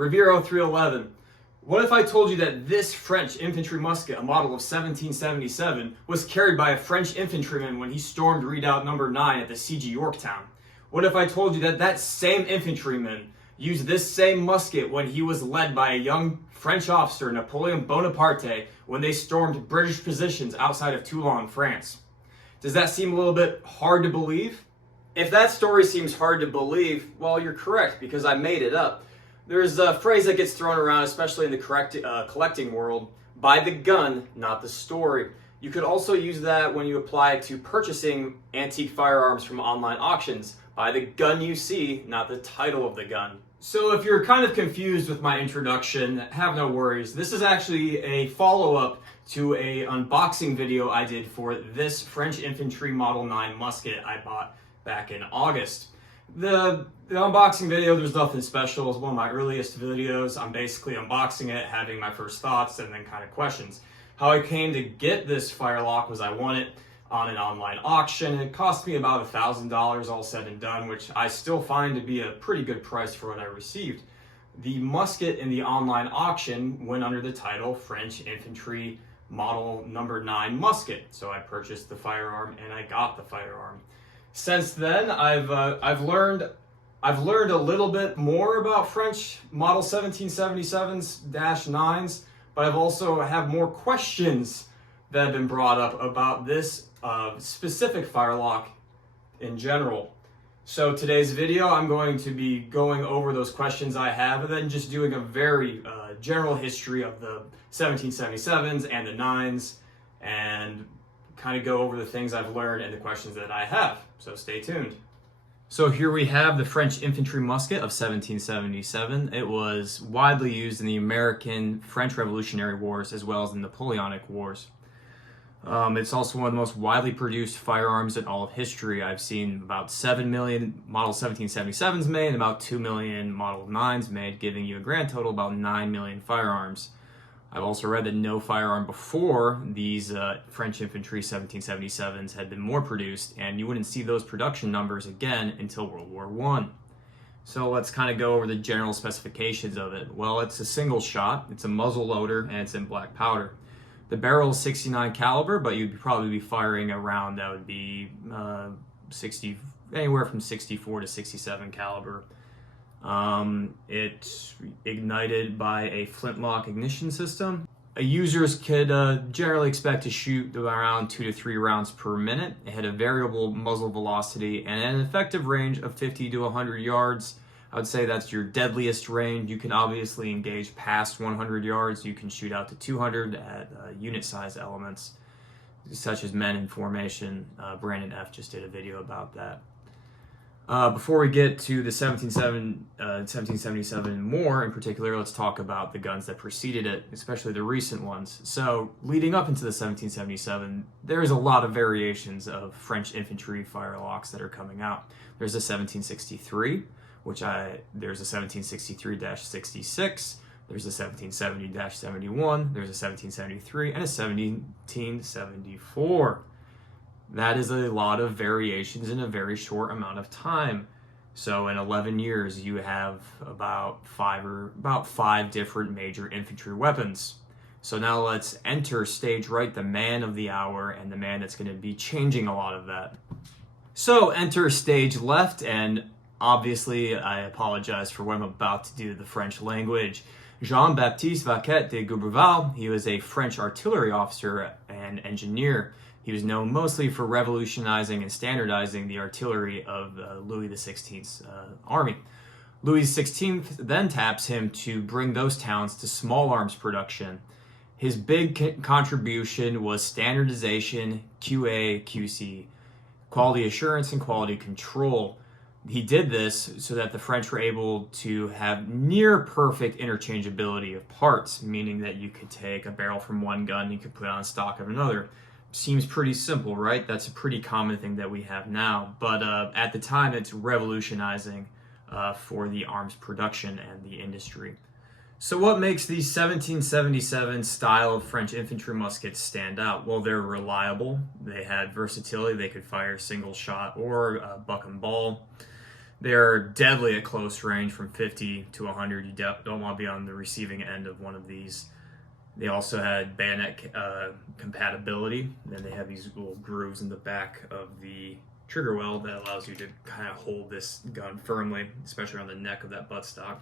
Riviero 311. What if I told you that this French infantry musket, a model of 1777, was carried by a French infantryman when he stormed Redoubt No. 9 at the siege of Yorktown? What if I told you that that same infantryman used this same musket when he was led by a young French officer, Napoleon Bonaparte, when they stormed British positions outside of Toulon, France? Does that seem a little bit hard to believe? If that story seems hard to believe, well, you're correct, because I made it up. There's a phrase that gets thrown around, especially in the collecting world: buy the gun, not the story. You could also use that when you apply it to purchasing antique firearms from online auctions. Buy the gun you see, not the title of the gun. So if you're kind of confused with my introduction, have no worries. This is actually a follow-up to an unboxing video I did for this French Infantry Model 9 musket I bought back in August. The unboxing video, there's nothing special. It's one of my earliest videos. I'm basically unboxing it, having my first thoughts, and then kind of questions. How I came to get this firelock was I won it on an online auction. It cost me about $1,000 all said and done, which I still find to be a pretty good price for what I received. The musket in the online auction went under the title French Infantry Model No. 9 Musket. So I purchased the firearm and I got the firearm. Since then, I've learned a little bit more about French Model 1777s-9s, but I've also have more questions that have been brought up about this specific firelock in general. So today's video, I'm going to be going over those questions I have, and then just doing a very general history of the 1777s and the 9s, and kind of go over the things I've learned and the questions that I have. So stay tuned. So here we have the French infantry musket of 1777. It was widely used in the American French Revolutionary Wars as well as the Napoleonic Wars. It's also one of the most widely produced firearms in all of history. I've seen about 7 million Model 1777s made and about 2 million Model 9s made, giving you a grand total about 9 million firearms. I've also read that no firearm before these French infantry 1777s had been more produced, and you wouldn't see those production numbers again until World War I. So let's kind of go over the general specifications of it. Well, it's a single shot, it's a muzzle loader, and it's in black powder. The barrel is 69 caliber, but you'd probably be firing around, that would be anywhere from 64 to 67 caliber. It's ignited by a Flintlock ignition system. Users could generally expect to shoot around 2 to 3 rounds per minute. It had a variable muzzle velocity and an effective range of 50 to 100 yards. I would say that's your deadliest range. You can obviously engage past 100 yards. You can shoot out to 200 at unit size elements, such as men in formation. Brandon F. just did a video about that. Before we get to the 1777 more in particular, let's talk about the guns that preceded it, especially the recent ones. So leading up into the 1777, there's a lot of variations of French infantry firelocks that are coming out. There's a 1763, there's a 1763-66, there's a 1770-71, there's a 1773, and a 1774. That is a lot of variations in a very short amount of time. So in 11 years, you have about five different major infantry weapons. So now let's enter stage right, the man of the hour and the man that's going to be changing a lot of that. So enter stage left, and obviously I apologize for what I'm about to do, the French language. Jean-Baptiste Vaquet de Gouverval, he was a French artillery officer and engineer. He was known mostly for revolutionizing and standardizing the artillery of Louis XVI's army. Louis XVI then taps him to bring those towns to small arms production. His big contribution was standardization, QA, QC, quality assurance, and quality control. He did this so that the French were able to have near perfect interchangeability of parts, meaning that you could take a barrel from one gun, you could put on stock of another. Seems pretty simple, right? That's a pretty common thing that we have now. But at the time, it's revolutionizing for the arms production and the industry. So what makes these 1777 style of French infantry muskets stand out? Well, they're reliable. They had versatility. They could fire single shot or buck and ball. They're deadly at close range from 50 to 100. You don't want to be on the receiving end of one of these. They also had bayonet compatibility. Then they have these little grooves in the back of the trigger well that allows you to kind of hold this gun firmly, especially on the neck of that buttstock.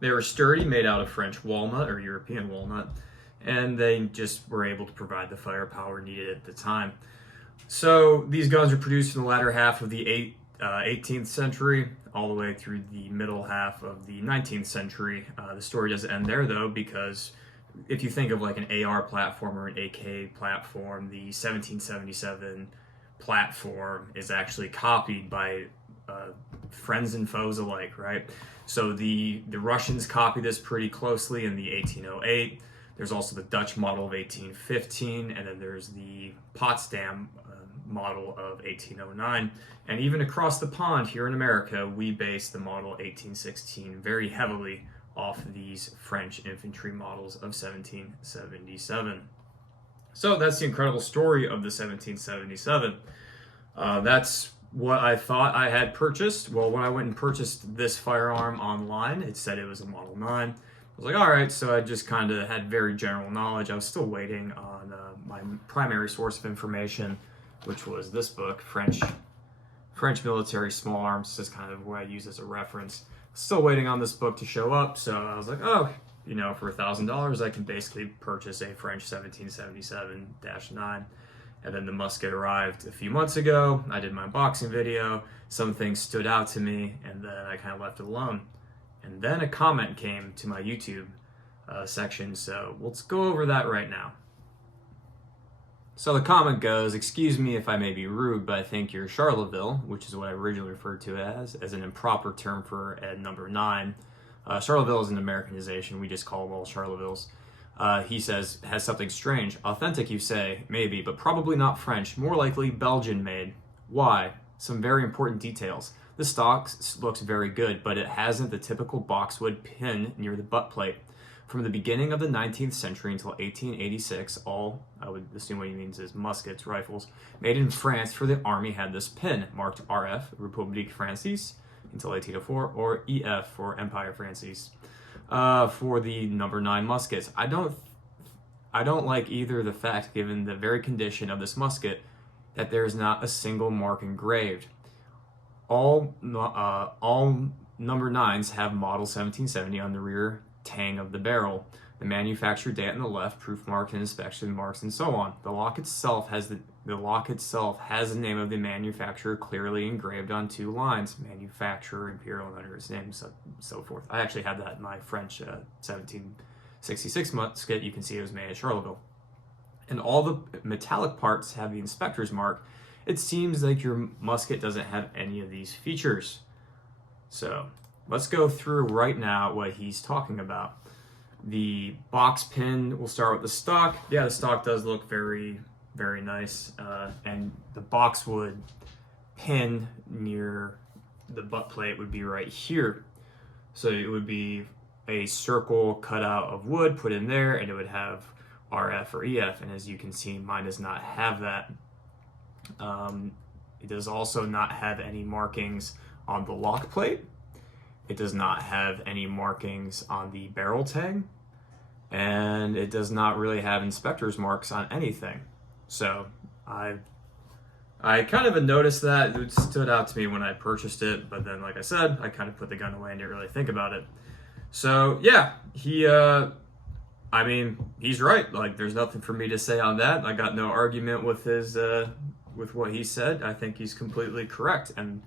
They were sturdy, made out of French walnut or European walnut, and they just were able to provide the firepower needed at the time. So these guns were produced in the latter half of the 18th century all the way through the middle half of the 19th century. The story doesn't end there though, because if you think of like an AR platform or an AK platform, the 1777 platform is actually copied by friends and foes alike, right? So the Russians copy this pretty closely in the 1808. There's also the Dutch model of 1815, and then there's the Potsdam model of 1809. And even across the pond here in America, we base the model 1816 very heavily off these French infantry models of 1777. So that's the incredible story of the 1777. That's what I thought I had purchased. Well, when I went and purchased this firearm online, it said it was a Model 9. I was like, all right, so I just kind of had very general knowledge. I was still waiting on my primary source of information, which was this book, French Military Small Arms. This is kind of what I use as a reference. Still waiting on this book to show up, so I was like, oh, you know, for $1,000, I can basically purchase a French 1777-9. And then the musket arrived a few months ago. I did my unboxing video. Some things stood out to me, and then I kind of left it alone. And then a comment came to my YouTube section, so let's go over that right now. So the comment goes, excuse me if I may be rude, but I think your Charleville, which is what I originally referred to it as an improper term for a number 9. Charleville is an Americanization. We just call them all Charlevilles. He says, has something strange. Authentic, you say, maybe, but probably not French. More likely Belgian made. Why? Some very important details. The stock looks very good, but it hasn't the typical boxwood pin near the butt plate. From the beginning of the 19th century until 1886, all, I would assume what he means is muskets, rifles, made in France for the army had this pin, marked RF, République Française, until 1804, or EF for Empire Française. For the number 9 muskets. I don't like either the fact, given the very condition of this musket, that there is not a single mark engraved. All number 9s have model 1770 on the rear tang of the barrel, the manufacture date on the left, proof marks and inspection marks, and so on. The lock itself has the name of the manufacturer clearly engraved on 2 lines, manufacturer, imperial, and under its name, so forth. I actually had that in my French 1766 musket. You can see it was made at Charleville. And all the metallic parts have the inspector's mark. It seems like your musket doesn't have any of these features. So let's go through right now what he's talking about. The box pin, we'll start with the stock. Yeah, the stock does look very, very nice. And the boxwood pin near the butt plate would be right here. So it would be a circle cut out of wood, put in there, and it would have RF or EF. And as you can see, mine does not have that. It does also not have any markings on the lock plate. It does not have any markings on the barrel tag, and it does not really have inspector's marks on anything. So I kind of noticed that. It stood out to me when I purchased it, but then, like I said, I kind of put the gun away and didn't really think about it. So yeah, I mean, he's right. Like, there's nothing for me to say on that. I got no argument with with what he said. I think he's completely correct. And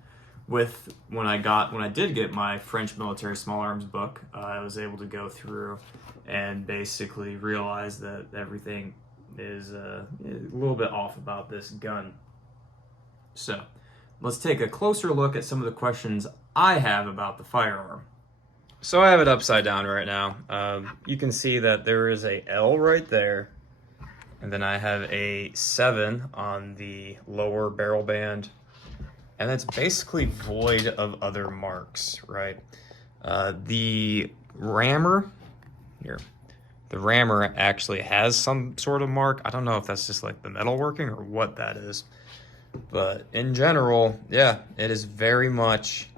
when I did get my French Military Small Arms book, I was able to go through and basically realize that everything is a little bit off about this gun. So let's take a closer look at some of the questions I have about the firearm. So I have it upside down right now. You can see that there is a L right there, and then I have a 7 on the lower barrel band. And that's basically void of other marks, right? The rammer actually has some sort of mark. I don't know if that's just like the metalworking or what that is. But in general, yeah, it is very much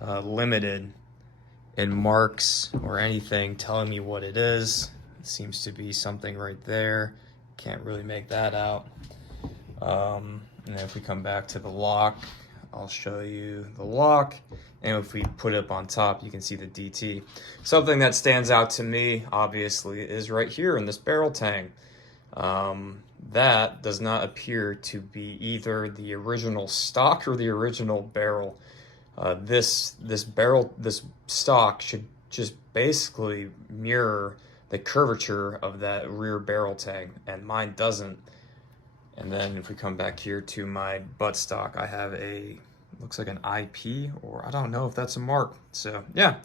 limited in marks or anything telling me what it is. It seems to be something right there. Can't really make that out. And then if we come back to the lock, I'll show you the lock. And if we put it up on top, you can see the DT. Something that stands out to me, obviously, is right here in this barrel tang. That does not appear to be either the original stock or the original barrel. This stock should just basically mirror the curvature of that rear barrel tang, and mine doesn't. And then if we come back here to my buttstock, I have looks like an IP, or I don't know if that's a mark. So yeah,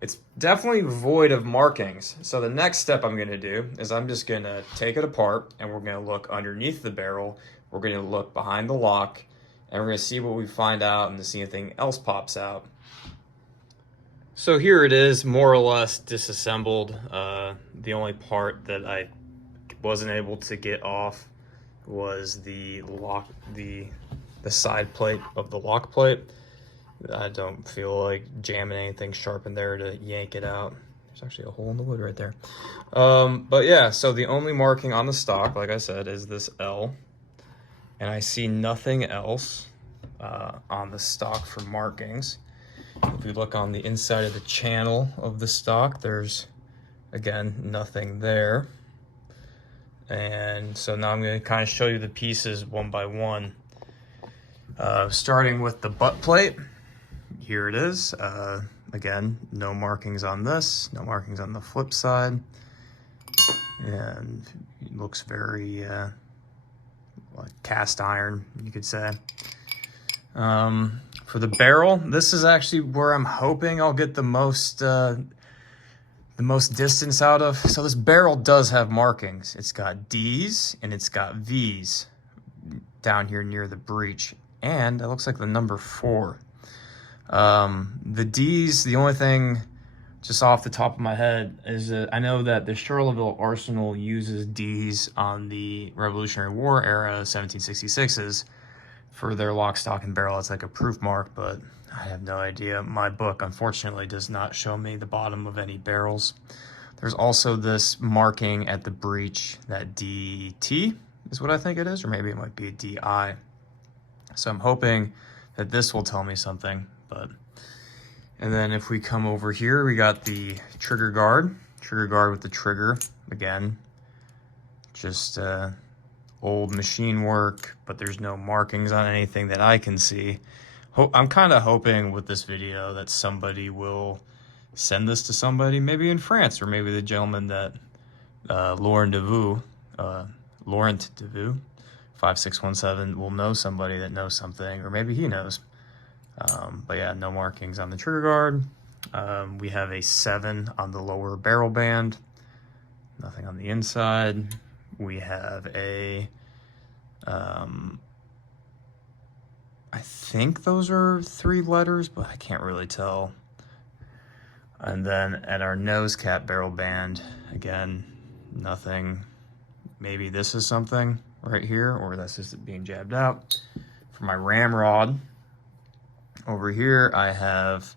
it's definitely void of markings. So the next step I'm gonna do is I'm just gonna take it apart, and we're gonna look underneath the barrel. We're gonna look behind the lock, and we're gonna see what we find out and to see if anything else pops out. So here it is, more or less disassembled. The only part that I wasn't able to get off was the lock, the side plate of the lock plate. I don't feel like jamming anything sharp in there to yank it out. There's actually a hole in the wood right there. But yeah, so the only marking on the stock, like I said, is this L. And I see nothing else on the stock for markings. If we look on the inside of the channel of the stock, there's, again, nothing there. And so now I'm going to kind of show you the pieces one by one. Starting with the butt plate, here it is. Again, no markings on this, no markings on the flip side. And it looks very like cast iron, you could say. For the barrel, this is actually where I'm hoping I'll get the most distance out of. So this barrel does have markings. It's got D's and it's got V's down here near the breech. And it looks like the number 4. The D's, the only thing just off the top of my head is that I know that the Charleville Arsenal uses D's on the Revolutionary War era 1766s for their lock, stock, and barrel. It's like a proof mark, but I have no idea. My book, unfortunately, does not show me the bottom of any barrels. There's also this marking at the breech, that DT is what I think it is, or maybe it might be a DI. So I'm hoping that this will tell me something, but... And then if we come over here, we got the trigger guard with the trigger. Again, just old machine work, but there's no markings on anything that I can see. I'm kind of hoping with this video that somebody will send this to somebody, maybe in France, or maybe the gentleman that Laurent Devaux, 5617, will know somebody that knows something, or maybe he knows. But yeah, no markings on the trigger guard. We have a 7 on the lower barrel band, nothing on the inside. We have a, I think those are 3 letters, but I can't really tell. And then at our nose cap barrel band, again, nothing. Maybe this is something right here, or that's just being jabbed out. For my ramrod, over here, I have,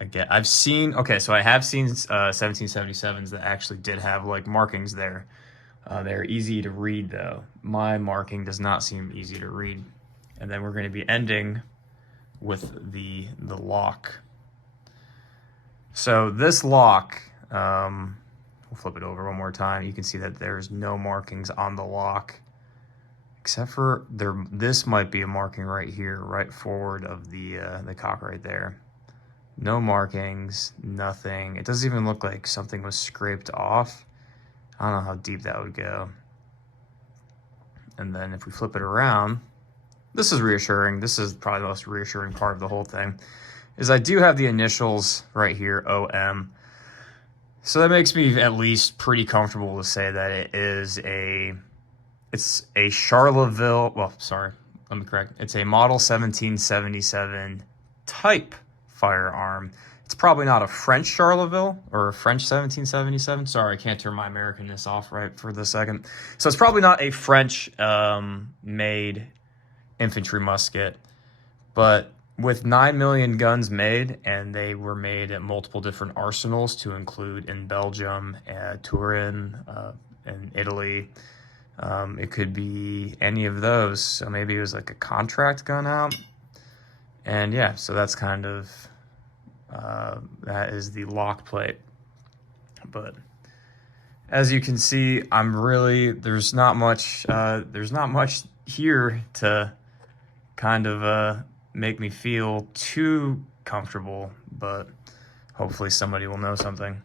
again, I have seen 1777s that actually did have like markings there. They're easy to read though. My marking does not seem easy to read. And then we're going to be ending with the lock. So this lock, we'll flip it over one more time. You can see that there's no markings on the lock. Except for this might be a marking right here, right forward of the cock right there. No markings, nothing. It doesn't even look like something was scraped off. I don't know how deep that would go. And then if we flip it around, this is reassuring. This is probably the most reassuring part of the whole thing, is I do have the initials right here, OM. So that makes me at least pretty comfortable to say that it's a Charleville, well, sorry, let me correct. It's a model 1777 type firearm. It's probably not a French Charleville or a French 1777. Sorry, I can't turn my Americanness off right for this second. So it's probably not a French made infantry musket. But with 9 million guns made, and they were made at multiple different arsenals to include in Belgium, Turin, and Italy, it could be any of those. So maybe it was like a contract gun out. And yeah, so that's kind of, that is the lock plate. But as you can see, there's not much here to kind of make me feel too comfortable, but hopefully somebody will know something.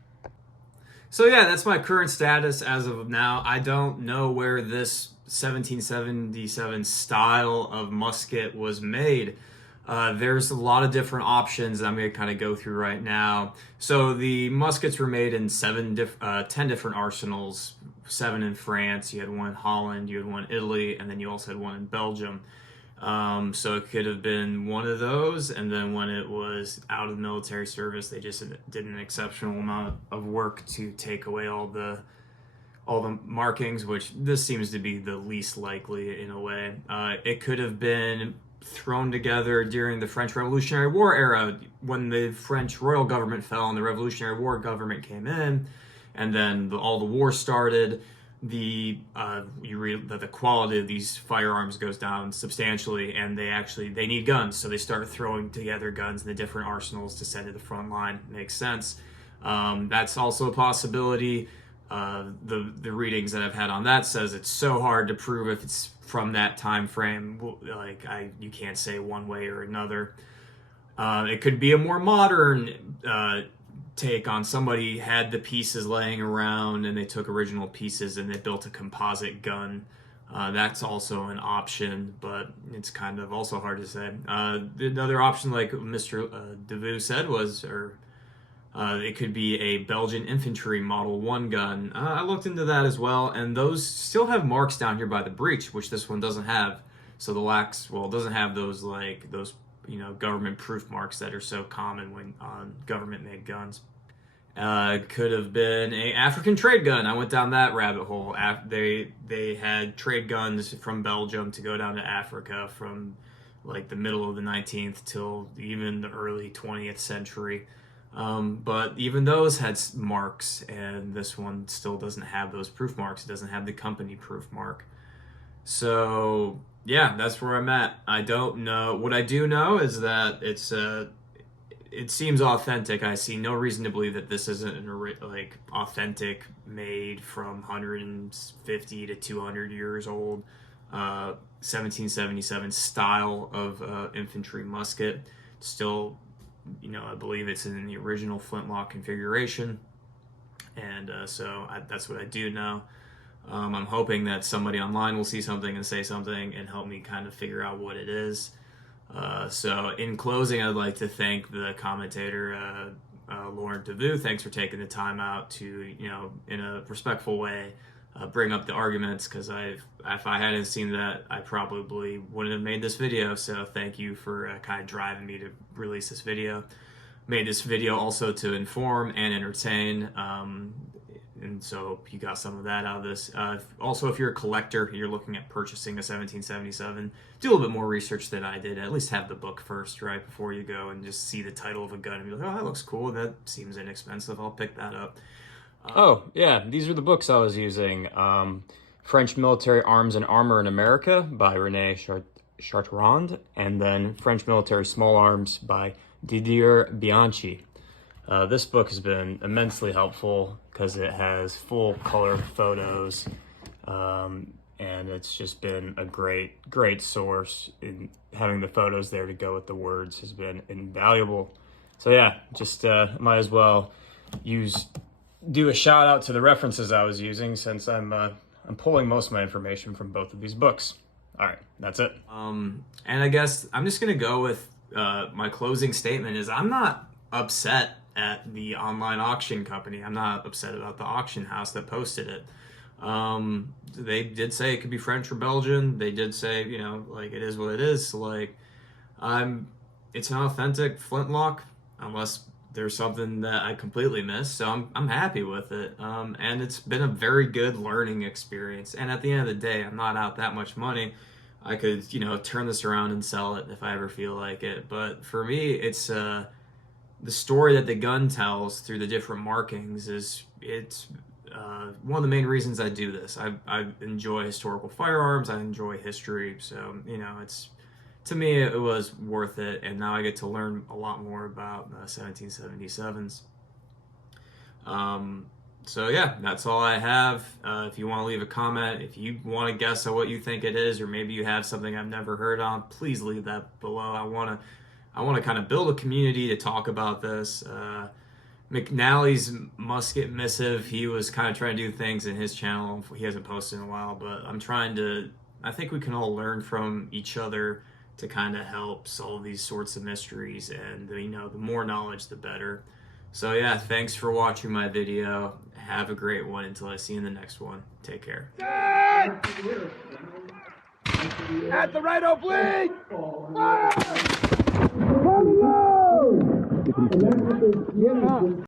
So yeah, that's my current status as of now. I don't know where this 1777 style of musket was made. There's a lot of different options I'm going to kind of go through right now. So the muskets were made in 10 different arsenals, 7 in France, you had one in Holland, you had one in Italy, and then you also had one in Belgium. So it could have been one of those, and then when it was out of military service, they just did an exceptional amount of work to take away all the markings, which this seems to be the least likely in a way. It could have been thrown together during the French Revolutionary War era, when the French royal government fell and the Revolutionary War government came in, and then all the war started. You read that the quality of these firearms goes down substantially, and they need guns, so they start throwing together guns in the different arsenals to send to the front line. Makes sense. That's also a possibility. The readings that I've had on that says it's so hard to prove if it's from that time frame. You can't say one way or another. It could be a more modern take on somebody had the pieces laying around and they took original pieces and they built a composite gun. That's also an option, but it's kind of also hard to say. Another option, like Mr. DeVue said, was it could be a Belgian Infantry Model 1 gun. I looked into that as well, and those still have marks down here by the breech, which this one doesn't have. So it doesn't have those government proof marks that are so common when on government-made guns. Could have been a African trade gun. I went down that rabbit hole. They had trade guns from Belgium to go down to Africa from like the middle of the 19th till even the early 20th century. But even those had marks, and this one still doesn't have those proof marks. It doesn't have the company proof mark. So yeah, that's where I'm at. I don't know. What I do know is that it seems authentic. I see no reason to believe that this isn't like authentic, made from 150 to 200 years old, 1777 style of infantry musket. Still, I believe it's in the original Flintlock configuration, and so that's what I do know. I'm hoping that somebody online will see something and say something and help me kind of figure out what it is. So in closing, I'd like to thank the commentator, Lauren DeVue. Thanks for taking the time out to, in a respectful way, bring up the arguments, because if I hadn't seen that, I probably wouldn't have made this video. So thank you for kind of driving me to release this video. Made this video also to inform and entertain, and so you got some of that out of this. Also, if you're a collector, you're looking at purchasing a 1777, do a little bit more research than I did. At least have the book first, right, before you go and just see the title of a gun and be like, oh, that looks cool, that seems inexpensive, I'll pick that up. Oh, yeah, these are the books I was using. French Military Arms and Armor in America by René Chartrand, and then French Military Small Arms by Didier Bianchi. This book has been immensely helpful because it has full color photos, and it's just been a great source. In having the photos there to go with the words has been invaluable. So yeah, just might as well do a shout out to the references I was using, since I'm pulling most of my information from both of these books. All right, that's it. And I guess I'm just gonna go with my closing statement is I'm not upset at the online auction company. I'm not upset about the auction house that posted it. They did say it could be French or Belgian. They did say, it is what it is. Like, it's an authentic Flintlock, unless there's something that I completely missed. So I'm happy with it. And it's been a very good learning experience. And at the end of the day, I'm not out that much money. I could, you know, turn this around and sell it if I ever feel like it. But for me, it's the story that the gun tells through the different markings is one of the main reasons I do this. I enjoy historical firearms. I enjoy history. So, you know, to me, it was worth it. And now I get to learn a lot more about 1777s. So yeah, that's all I have. If you want to leave a comment, if you want to guess at what you think it is, or maybe you have something I've never heard on, please leave that below. I want to kind of build a community to talk about this. McNally's Musket Missive, he was kind of trying to do things in his channel. He hasn't posted in a while, but I think we can all learn from each other to kind of help solve these sorts of mysteries. And, you know, the more knowledge, the better. So yeah, thanks for watching my video. Have a great one until I see you in the next one. Take care. At the right oblique! Fire!